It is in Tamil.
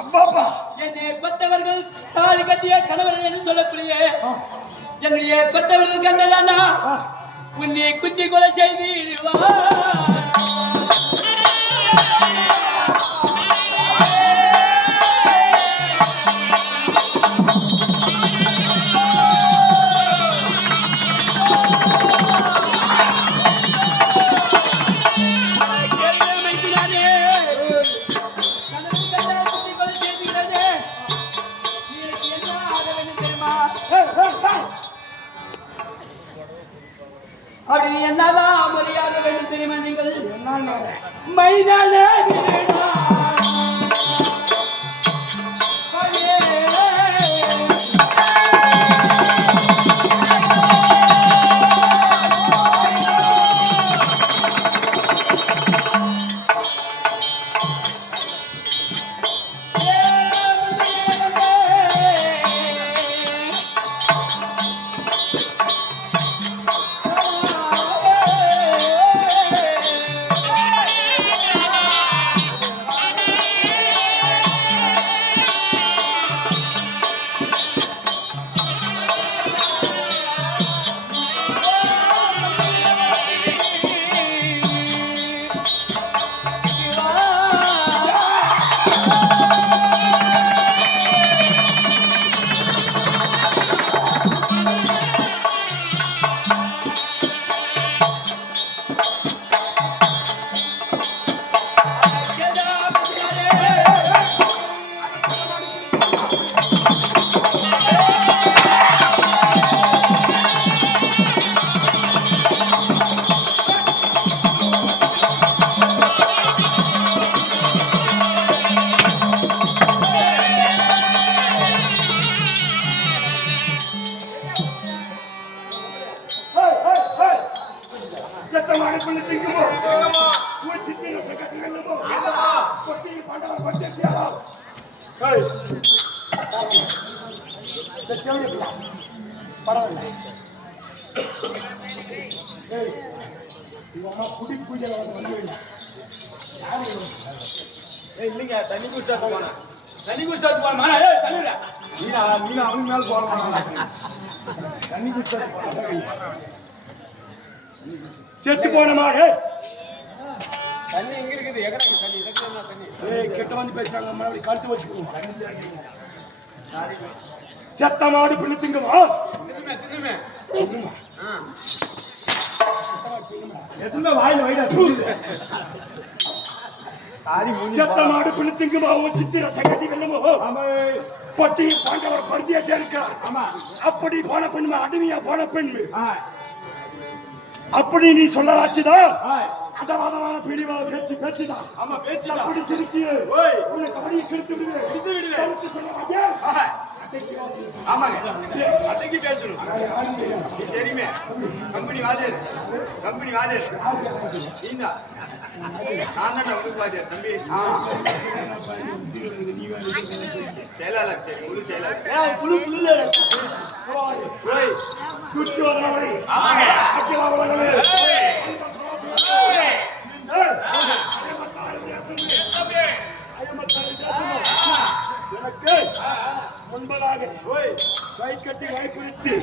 அப்பாப்பா என்னை பெற்றவர்கள் தாலி கட்டிய கணவர்கள் என்று சொல்லக்கூடிய என்னுடைய பெற்றவர்கள் கண்டதானா உன்னை குத்தி கொலை செய்திடுவா. அப்படி என்னதான் மரியாதை வேண்டும் தெரியுமா நீங்கள்? மைதான இல்லைங்க தண்ணி குடிச்சா போனா தண்ணி குடிச்சா போனா நீங்க அவங்க மேல போன தண்ணி குடிச்சா செத்து போன மாடு தண்ணி எங்க இருக்குது? எகறாங்க தண்ணி என்ன தண்ணி? கிட்ட வந்து பேசுறாங்க மறுபடியும் கழுத்து வச்சுக்குவோம். செத்த மாடு பிள்ளை திங்குமா? தின்னுமே எதுவுமே வாயில் வைடா. செத்த மாடு பிள்ளை திங்குமா? சித்திர சகதி வெள்ளமோ பட்டி பாண்டவர் பருத்தியா சேர்க்கிறார். அப்படி போன பெண்மை அடிமையா போன பெண்மை அப்படி நீ சொல்லலாச்சுதான். அதவாதமான பிடிவாத பேச்சு பேச்சுதான். ஆமா பேச்சு அப்படி சிரிக்கியே உன்னை கபடியை கெடுத்து விடுவேன் சொல்ல. ஆமாங்க அன்னைக்கு பேசணும். நீ தெரியுமே கம்பெனி வாதியர் நீங்க நான் தான் உங்களுக்கு வாதியர் தம்பி செயலாளர். சரி முழு செயலாளர் துச்சோதனவரை அக்கிலாவளங்களே எனக்கு முன்பதாக கை கட்டி வாய்ப்பிடித்து